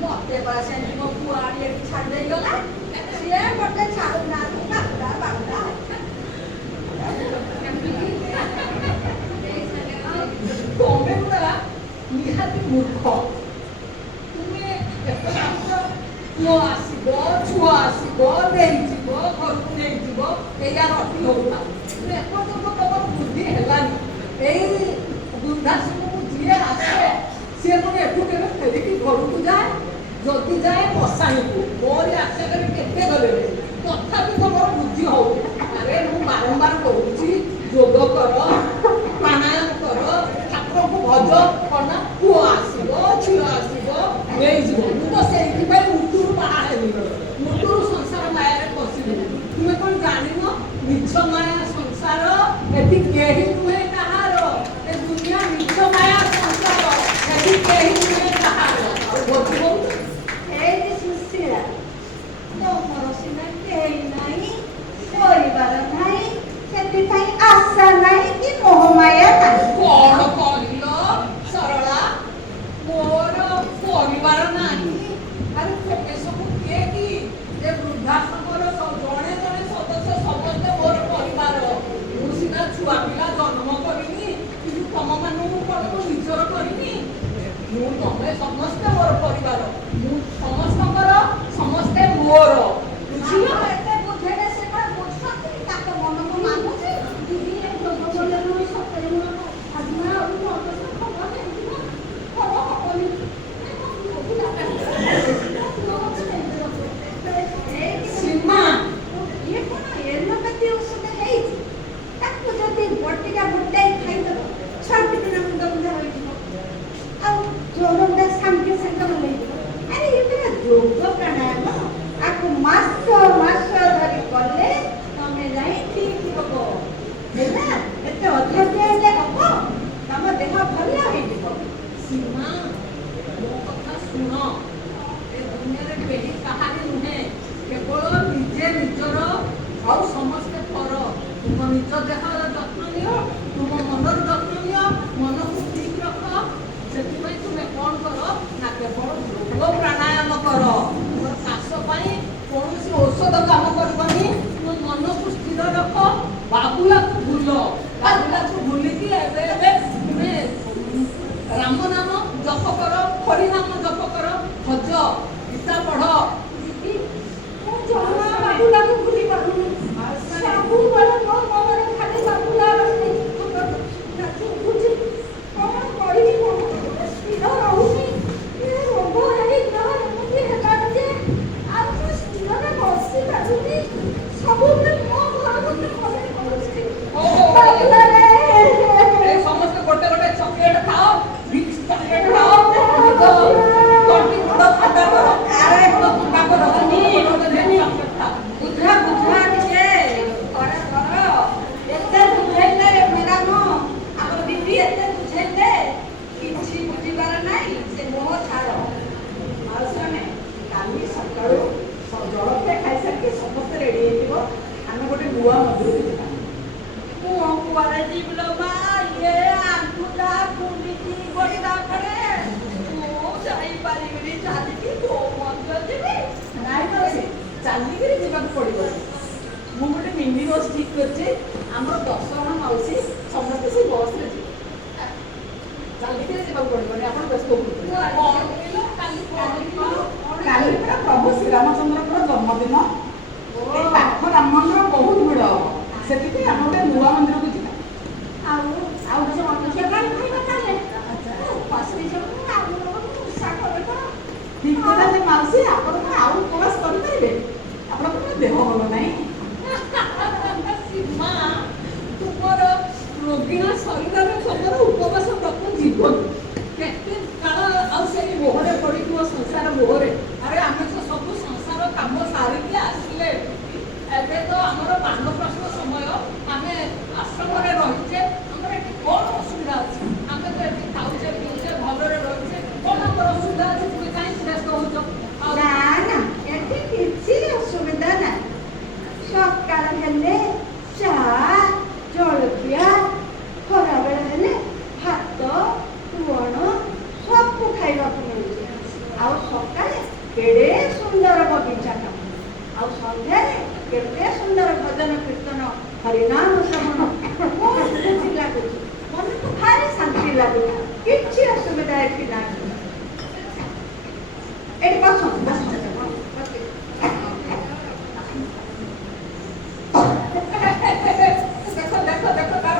ମତେ ପରା ସେମିତି ମୋ ପୁଅ ଆଣି ଏଠି ଛାଡ଼ି ଦେଇଗଲା। ସିଏ ଘରକୁ ନେଇଯିବ ଏଇଆ ରଟି ହଉଥିଲା। ଏପର୍ଯ୍ୟନ୍ତ ତମର ବୁଦ୍ଧି ହେଲାନି। ଏଇ ବୃଦ୍ଧାଶ୍ରମକୁ ଯିଏ ଆସେ ସିଏ ପୁଣି ଏଠୁ କେବେ ଫେରିକି ଘରକୁ ଯାଏ? ଯଦି ଯାଏ ମଶାଣିକୁ। ମୋରି ଆଶୟରେ କେତେ ଗଲେଣି, ତଥାପି ତମର ବୁଦ୍ଧି ହଉନି। ଆରେ ମୁଁ ବାରମ୍ବାର କହୁଛି ଯୋଗ କର, ପ୍ରାଣାୟାମ କର, ଠାକୁରଙ୍କୁ ଭଜ କନା, ପୁଅ ଆସିବ, ଝିଅ ଆସିବ, ନେଇଯିବ। ମୁଁ ତ ସେଇଥିପାଇଁ ମୃତ୍ୟୁରୁ ବାହା ହେଲି, ମୃତ୍ୟୁରୁ ସଂସାର ମାୟାରେ ପଶିଲି। ତୁମେ କଣ ଜାଣିନ ମିଛ ମାୟା ସଂସାର, ଏଠି କେହି ନୁହେଁ କାହାର। ଏ ଦୁନିଆ ମିଛ ମାୟା ସଂସାର, ଏଠି କେହି ନୁହେଁ କାହାର। ଆଉ ବୁଝିବ ଏଇଠି ସୁଶୀଳା, ତମର ସିନା କେହି ନାହିଁ, ପରିବାର ନାହିଁ, ସେଥିପାଇଁ ଆଶା ନାହିଁ କି ମୋହମାୟା ନାହିଁ। କଣ କହିଲ ସରଳା? ମୋର ପରିବାର ନାହିଁ? ଆରେ ଏସବୁ କିଏ କି? ଏ ବୃଦ୍ଧାଶ୍ରମର ଜଣେ ଜଣେ ସଦସ୍ୟ ସମସ୍ତେ ମୋର ପରିବାର। ମୁଁ ସିନା ଛୁଆ ପିଲା ଜନ୍ମ କରିନି, କିନ୍ତୁ ତମମାନଙ୍କୁ କଣ ମୁଁ ନିଜର କରିନି? ମୁଁ ତମେ ସମସ୍ତେ ମୋର ପରିବାର, ମୁଁ ସମସ୍ତଙ୍କର, ସମସ୍ତେ ମୋର। ବୁଝିଲ? ଏତେ ବୁଝେଇଲେ ସେ କଣ ବୁଝନ୍ତି? ତାଙ୍କ ମନକୁ ମାନୁଛି। ସତରେ ମୁଁ ଆଜିମା ଆଉ ଅବସ୍ଥା ଖବର ନେଇଯିବ, ଖବର ହବନି। ସୀମା ଇଏ କଣ ଏଲୋପାତି ଔଷଧ ହେଇଛି? ତାକୁ ଯଦି ବଟିକା ଫୁଟାଇ ଖାଇଦବ, ଛଟିକିନା ମୁଣ୍ଡ ମୁଣ୍ଡା ରହିଯିବ, ଆଉ ଜ୍ୱର ଗୁଡ଼ା ସାଙ୍ଗେ ସାଙ୍ଗେ ଭଲହେଇଯିବ। ଆରେ ଏ ପୁରା ଯୋଗ ପ୍ରାଣାୟାମ, ଆକୁ ମାସ ମାସ ଧରି କଲେ ତମେ ଯାଇ ଠିକ ହବ। ହେଲା, ଏତେ ଅଧୈର୍ଯ୍ୟ ହେଲେ ହବ? ତମ ଦେହ ଭଲ ହେଇଯିବ। ସୀମା ମୋ କଥା ଶୁଣ। ଏ ଦୁନିଆରେ କେହି କାହାରି ନୁହେଁ, କେବଳ ନିଜେ ନିଜର, ଆଉ ସମସ୍ତେ ପର। ତୁମ ନିଜ ଦେହର ଯତ୍ନ ନିଅ, ତୁମ ମନର ଯତ୍ନ ନିଅ, ମନକୁ ଠିକ ରଖ। ସେଥିପାଇଁ ତୁମେ କଣ କର ନା କେବଳ ଯୋଗ ପ୍ରାଣାୟାମ କର। ତୁମର କାଶ ପାଇଁ କୌଣସି ଔଷଧ କାମ କରିବନି। ତୁମ ମନକୁ ସ୍ଥିର ରଖ, ବାବୁଲାକୁ ଭୁଲ, ବାବୁଲାକୁ ଭୁଲିକି ଏବେ ଏବେ ତୁମେ ରାମ ନାମ ଜପ କର, ହରି ନାମ ଜପ କର, ଭଜ, ଗୀତା ପଢ। ମୁଁ ଜମା ବାବୁଲାକୁ ଭୁଲି ପାରୁନି। ସବୁବେଳେ ମୋ ମନରେ ଖାଲି ବାବୁଲାର ବୁଝି କଣ କରିବି? ମନ ସ୍ଥିର ରହୁନି। ଏ ରୋଗ ହେଇ ଦେହ ଏମିତି ହେଲାଣି ଯେ ଆଉ ମୁଁ ସ୍ଥିରରେ ବସି ପାରୁନି। ସବୁବେଳେ ମୋ ଘର ମତେ ମନେ ପଡୁଛି। ବାବୁଲାରେ ସମସ୍ତେ ଗୋଟେ ଗୋଟେ ଚକଲେଟ ଖାଅ, ଭିକ୍ସ ଚକଲେଟ ଖାଅ, ନିଜ ତଣ୍ଟି ଗୁଡ ଥଣ୍ଡା କର, ଆରେ ଗୁଡ ଥଣ୍ଡା କର, ବୁଝା ବୁଝା ଟିକେ କର କର। ଏତେ ବୁଝେଇଲେ ମ୍ୟାଡାମ, ଆମର ଦିଦି ଏତେ ବୁଝେଇଲେ କିଛି ବୁଝିବାର ନାହିଁ। ସେ ମୋହ ଛାଡ଼। ମାଉସୀମାନେ କାଲି ସକାଳୁ ଜଳଖିଆ ଖାଇସାରିକି ସମସ୍ତେ ରେଡି ହେଇଥିବ, ଆମେ ଗୋଟେ ନୂଆ ମନ୍ଦିରକୁ ଯିବା। ମୁଁ କୁଆଡ଼େ ଯିବିଲ ମା? ଇଏ ଆଣ୍ଠୁଟା ଫୁଲିକି ଗଡ଼ିଲା ପରେ ମୁଁ ଯାଇପାରିବିନି। ଚାଲିକି କୋଉ ମନ୍ଦିର ଯିବି? ନାଇଁ ମାଉସୀ, ଚାଲିକିରି ଯିବାକୁ ପଡ଼ିବନି। ମୁଁ ଗୋଟେ ମିନି ବସ୍ ଠିକ୍ କରିଛି। ଆମର 10 ଜଣ ମାଉସୀ ସମସ୍ତେ ସେ ବସ୍ରେ ଯିବେ। ଚାଲିକିରି ଯିବାକୁ ପଡ଼ିବନି, ଆପଣ ବ୍ୟସ୍ତ ହୁଅନ୍ତୁ। କାଲି ପୁରା ପ୍ରଭୁ ଶ୍ରୀରାମଚନ୍ଦ୍ରଙ୍କର ଜନ୍ମଦିନ। ଏ ପାଖ ରାମ ମନ୍ଦିର ବହୁତ ଭିଡ଼ ହବ, ସେଥିପାଇଁ ଆମେ ଗୋଟେ ନୂଆ ମନ୍ଦିରକୁ ଯିବା। ଆଉ ଜଳଖିଆ କାହିଁ ଖାଇବା ତାହେଲେ? ଉପାସ ହେଇଯିବୁ, ଆଉ ଉଷା କରେ ତ। ଠିକ୍ କଥା ଯେ ମାଉସୀ, ଆପଣ କଣ ଆଉ ଉପବାସ କରିପାରିବେ? ଆପଣଙ୍କର ଦେହ ଭଲ ନାହିଁ। ସୀମା ତୁମର ରୋଗୀଣ ଶରୀରରେ ତମର ଉପବାସ ବ୍ରତ ଜୀବନ କେତେ କାଳ ଆଉ ସେଇ ମୋହରେ ପଡ଼ିଥିବ, ସଂସାର ମୋହରେ। ଆରେ ଆମେ ତ ସବୁ ସଂସାର କାମ ସାରିକି ଆସିଲେ। ଏବେ ତ ଆମର ବାନପ୍ରସ୍ଥ ସମୟ, ଆମେ ଆଶ୍ରମରେ ରହିଛେ। ଆମର ଏଠି କଣ ଅସୁବିଧା ଅଛି? ଆମେ ତ ଏଠି ଖାଉଛେ, ପିଉଛେ, ଭଲରେ ରହିଛେ। କଣ ଆମର ଅସୁବିଧା ଅଛି? ତୁମେ କାହିଁକି ବ୍ୟସ୍ତ ହଉଛ? ନା ନା, ଏଠି କିଛି ଅସୁବିଧା ନାହିଁ। ସକାଳ ହେଲେ ଚା, ଜଳଖିଆ, ଖରାବେଳ ହେଲେ ଭାତ, ତୁଅଣ ସବୁ ଖାଇବାକୁ ମିଳୁଛି। ଆଉ ସକାଳେ କେଡ଼େ ସୁନ୍ଦର ବଗିଚା କାମ, ଆଉ ସନ୍ଧ୍ୟାରେ କେତେ ସୁନ୍ଦର ଭଜନ କୀର୍ତ୍ତନ, ହରିନାମ ଶ୍ରବଣ। ବହୁତ ଖୁସି ଲାଗୁଛି, ମନକୁ ଭାରି ଶାନ୍ତି ଲାଗୁଛି। କିଛି ଅସୁବିଧା ଏଠି ନାହିଁ। ଏଠି ବସନ୍ତୁ ବସନ୍ତୁ।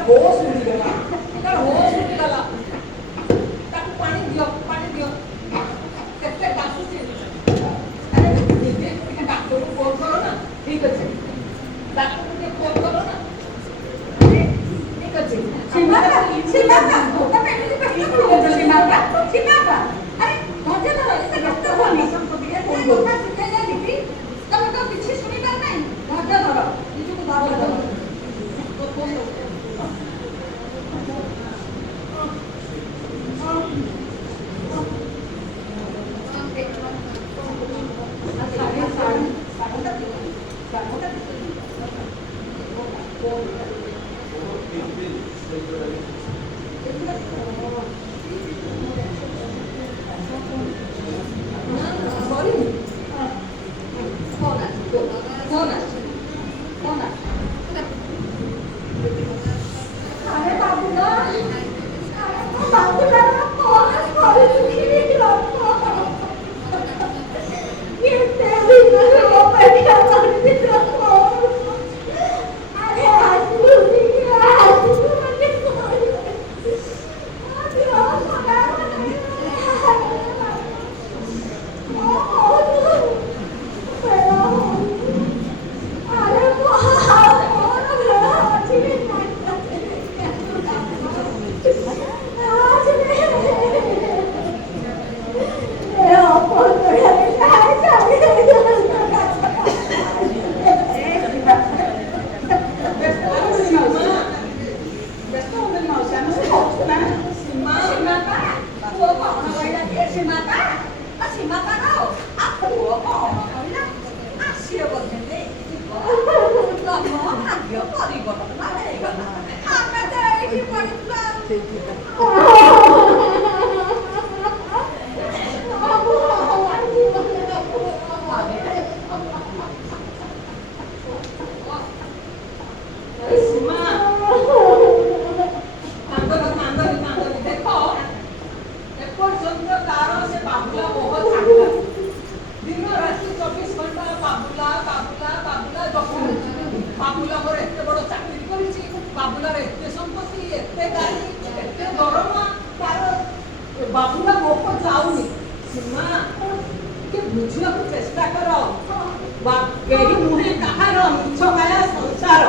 ହୋସ୍ ଉଡ଼ିଗଲା, ତାର ହୋସ୍ ଉଡ଼ିଗଲା। ତାକୁ ପାଣି ଦିଅ, ପାଣି ଦିଅ। କେତେ କାଶୁଛି। ଆରେ ନିଜେ ଟିକେ ଡାକ୍ତରକୁ ଫୋନ୍ କର ନା। ଠିକ୍ ଅଛି, ଡାକ୍ତରକୁ ଟିକେ ଫୋନ୍ କର ନା। ଠିକ୍ ଅଛି। ସୀମାପା ତମେ ଏମିତି ବ୍ୟସ୍ତ କରୁଛ ସୀମାପା? ସୀମାପା ଆରେ ଧୈର୍ଯ୍ୟ ଧର, ଏତେ ବ୍ୟସ୍ତ ହୁଅନି। ଏତେ କଥା ଶିଖେଇ ଯାଇକି ତମେ ତ କିଛି ଶୁଣିବାର ନାହିଁ। ଧୈର୍ଯ୍ୟ ଧର, ନିଜକୁ ଧୈର୍ଯ୍ୟ ଧର। ବାବୁଲା ମୋହ ଯାଉନି। ସୀମା ଟିକେ ବୁଝିବାକୁ ଚେଷ୍ଟା କର। କେହି ନୁହେଁ କାହାର ମିଛ ମାୟା ସଂସାର।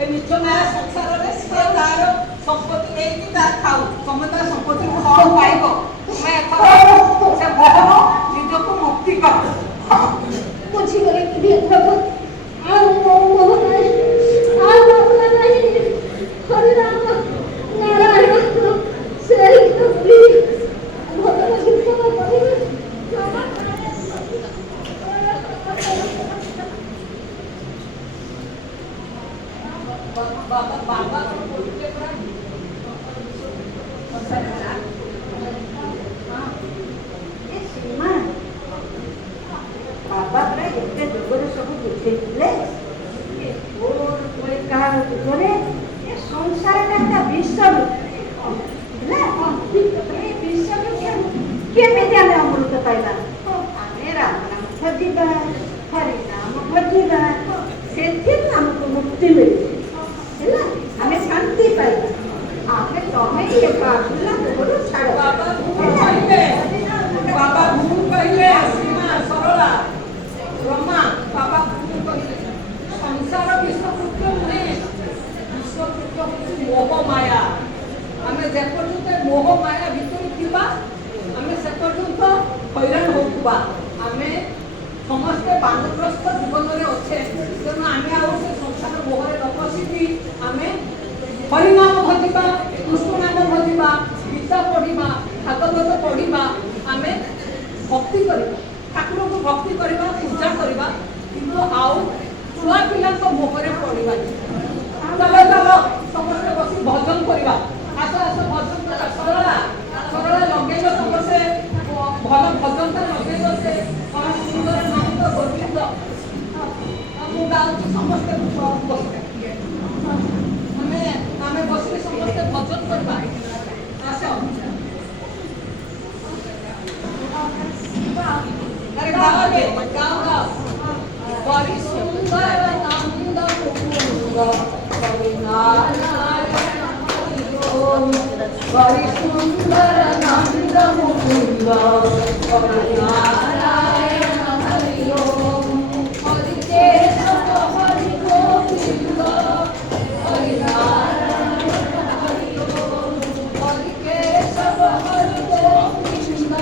ଏ ମିଛ ମାୟା ସଂସାରରେ ସେ ତାର ସମ୍ପତ୍ତି ନେଇକି ତା ଖାଉ ସମସ୍ତେ ସମ୍ପତ୍ତି ଫଳ ପାଇବ। ତୁମେ ଏଥର ସେ ମୋହରୁ ନିଜକୁ ମୁକ୍ତି କର। ବୁଝିଗଲେ କି ଆଉ ମୋହ ନାହିଁ, ଆଉ ବାବୁଲା ନାହିଁ। ହରିରାମ ନାରାୟଣ ସେଇ ଭଗବାନ କୀର୍ତ୍ତନ କରିବେ। ବାବା ସୀମା ବାବା ପୁରା ଏତେ ଯୋଗରେ ସବୁ ବୁଝେଇଥିଲେ। କାହା ଯୁଗରେ ଏ ସଂସାରଟା একটা ବିଷରୁ ହେଲା। ଏ ବିଷରୁ କେମିତି ଆମେ ଅମୃତ ପାଇବା? ଆମେ ରାମ ନାମ ଖୋଜିବା, ହରି ନାମ ଖୋଜିବା, ସେଥିରୁ ଆମକୁ ମୁକ୍ତି ମିଳିଛି ହେଲା। ଆମେ ଶାନ୍ତି ପାଇବା। ଆମେ ତମେ ଇଏ ବାବୁଲା ମୋହରୁ ଛାଡ଼। ବାବା ଭୁଲ କହିଲେ, ବାବା ଭୁଲ କହିଲେ। ସୀମା ସରଳା ରମା ବାବା ଭୁଲ କହିଲେ। ସଂସାର ବିଶ୍ୱକୃତ ନୁହେଁ, ବିଶ୍ୱକୃତ ହେଉଛି ମୋହ ମାୟା। ଆମେ ଯେପର୍ଯ୍ୟନ୍ତ ମୋହ ମାୟା ଭିତରେ ଥିବା ଆମେ ସେ ପର୍ଯ୍ୟନ୍ତ ହଇରାଣ ହେଉଥିବା। ଆମେ ସମସ୍ତେ ବାନପ୍ରସ୍ଥ ଜୀବନରେ ଅଛେ। ତେଣୁ ଆମେ ଆଉ ସେ ସଂସାର ମୋହରେ ନ ପଶିକି ଆମେ ହରିନାମ ଭଜିବା, କୃଷ୍ଣ ନାମ ଭଜିବା, ଗୀତା ପଢ଼ିବା, ଭାଗବତ ପଢ଼ିବା, ଆମେ ଭକ୍ତି କରିବା, ଠାକୁରଙ୍କୁ ଭକ୍ତି କରିବା, ପୂଜା କରିବା। କିନ୍ତୁ ଆଉ ଛୁଆ ପିଲାଙ୍କ ମୋହରେ ପଡ଼ିବାନି। ଚାଲ ଚାଲ ସମସ୍ତେ ବସି ଭଜନ କରିବା। ଆସ ଆସ ଭଜନ କରିବା। ସରଳା ସରଳା ଲଗେଇବ ସମସ୍ତେ ଭଲ ଭଜନଟା ଲଗେଇବ। ସେ କଣ ସୁନ୍ଦର ନାମ ଗୋବିନ୍ଦ ମୁଁ ଗାଉଛି। ସମସ୍ତେ ବସିବେ। ଆମେ ବସିକି ସମସ୍ତେ ଭଜନ କରିବା। ଆସ ଆରେ ଗାଓ ଗାଓ ଗାଓ। ହରି ସୁନ୍ଦର ନନ୍ଦ କୁକୁର ହରି ନାରାୟଣ हरि सुंदर नंद मुकुंद हरि नारायण हरि ओम हरि केशव हरि गोविंद हरि नारायण हरि ओम हरि केशव हरि गोविंद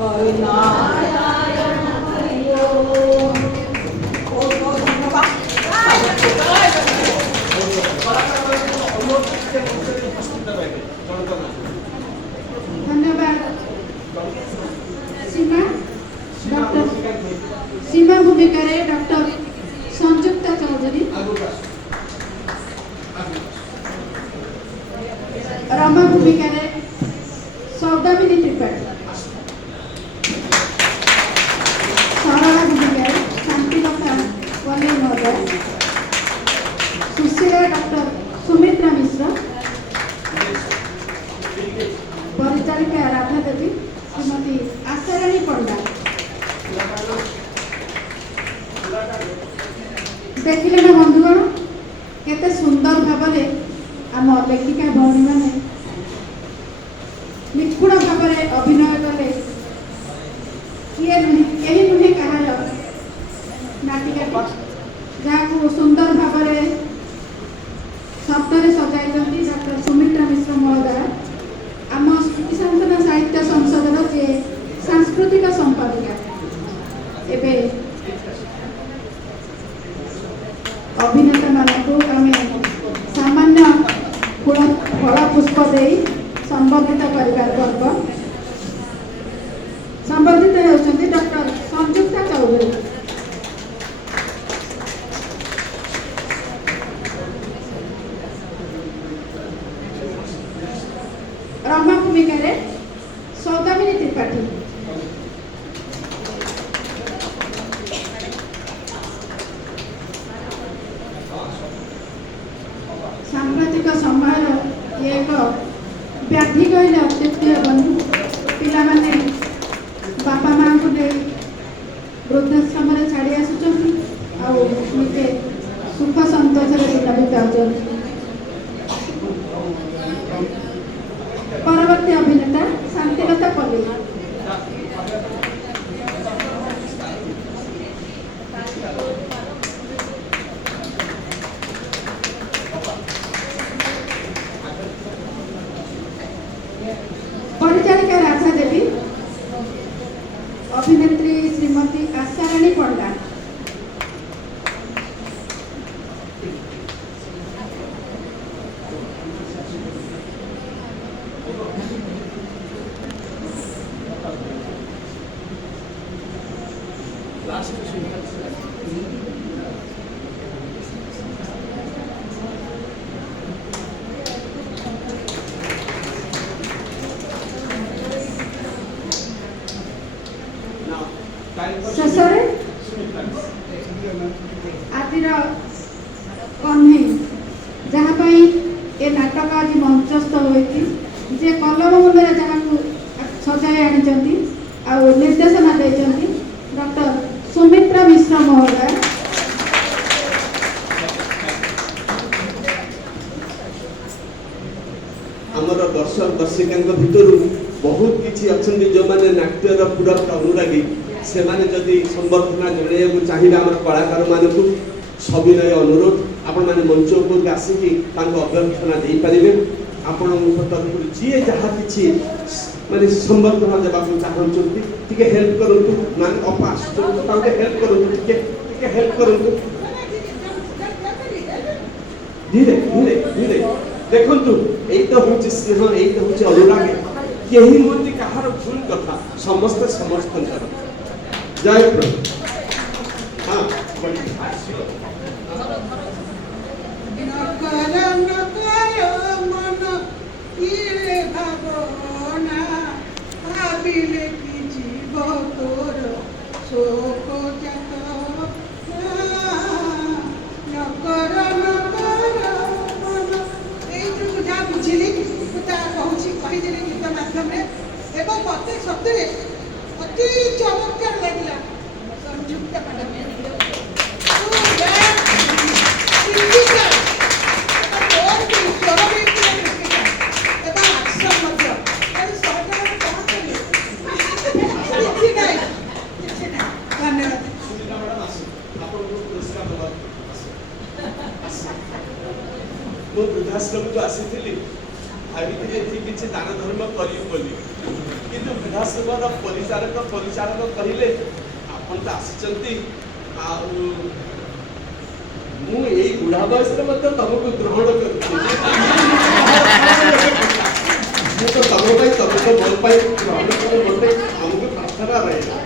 हरि नारायण हरि ओम। धन्यवाद सीमा डॉक्टर सीमा भूमिका डॉक्टर संयुक्ता चौधरी रमा भूमिका सौदामिनी त्रिपाठी सरला भूमिका शांतिलता वल्लभ महोदय सुशीला डॉक्टर सुमित्रा मिश्र परिचालिका राधा देवी श्रीमती आशाराणी पंडा देखिले ना बंधुगण केते सुंदर भाव आम लेखिका भौणी मैंने निपुण भाव अभिनय कले किए यही नुहे कहार नाटिका जहाँ सुंदर भाव शब्द सजाई डॉक्टर सुमित्रा मिश्र महोदय आम स्मृति शांतना साहित्य संसदर जे सांस्कृतिक संपादिका एबे अभिनेता मानू आम सामान्य फल पुष्प दे संबोधित कर संबोधित होती डॉक्टर संयुक्ता चौधरी रमा भूमिका सौदामिनी त्रिपाठी सांप्रतिक समय एक व्याधि कहले अत्युक्ति हेनी पिला माने बापा माँ को वृद्धाश्रम छाड़ी आसुँच निजे सुख संतोष दिन बिताऊँ। परवर्ती अभिनेता शांतिलता पल्ली परिचालिका राधा देवी अभिनेत्री श्रीमती आशाराणी पंडा शेष आदिर कन्हे जहाँ ए नाटक आज मंचस्थ होती जे कलम मुंडे जहाँ सजाई आनी निर्देशना देती डॉक्टर सुमित्रा मिश्र महोदय आमर दर्शक दर्शिका भितर बहुत किसी अच्छा जो मैंने नाट्यर पूरा अनुरागी से माने जदि संबर्धना जन चाहिए आम कलाकार मानू सविनय अनुरोध आपण मैंने मंच उपरक आसिकी अभ्यर्थना दे पारे आपण तरफ जी जहाँ कि माने संबर्धना देवाक चाहते हेल्प करूँ माने अपा हेल्प करूँ हेल्प करूँ धीरे धीरे धीरे देखु यही तो हूँ स्नेह यही तो हूँ अनुराग कहीं मुझे कहार भूल कथा समस्त समस्त जय प्रभु हाँ मत सतरे अति चमत्कार लगे संयुक्त ମୁଁ ବୃଦ୍ଧାଶ୍ରମକୁ ଆସିଥିଲି ଭାବିଥିଲି ଏଠି କିଛି ଦାନ ଧର୍ମ କରିବି ବୋଲି, କିନ୍ତୁ ବୃଦ୍ଧାଶ୍ରମର ପରିଚାରକ କହିଲେ ଆପଣ ତ ଆସିଛନ୍ତି, ଆଉ ମୁଁ ଏଇ ବୁଢ଼ା ବୟସରେ ମଧ୍ୟ ତମକୁ ଗ୍ରହଣ କରୁଛି। ମୁଁ ତ ତମ ପାଇଁ ତମେ ତ ମୋ ପାଇଁ ଗ୍ରହଣ କର, ଗୋଟେ ଆମକୁ ପ୍ରାର୍ଥନା ରହିଲା।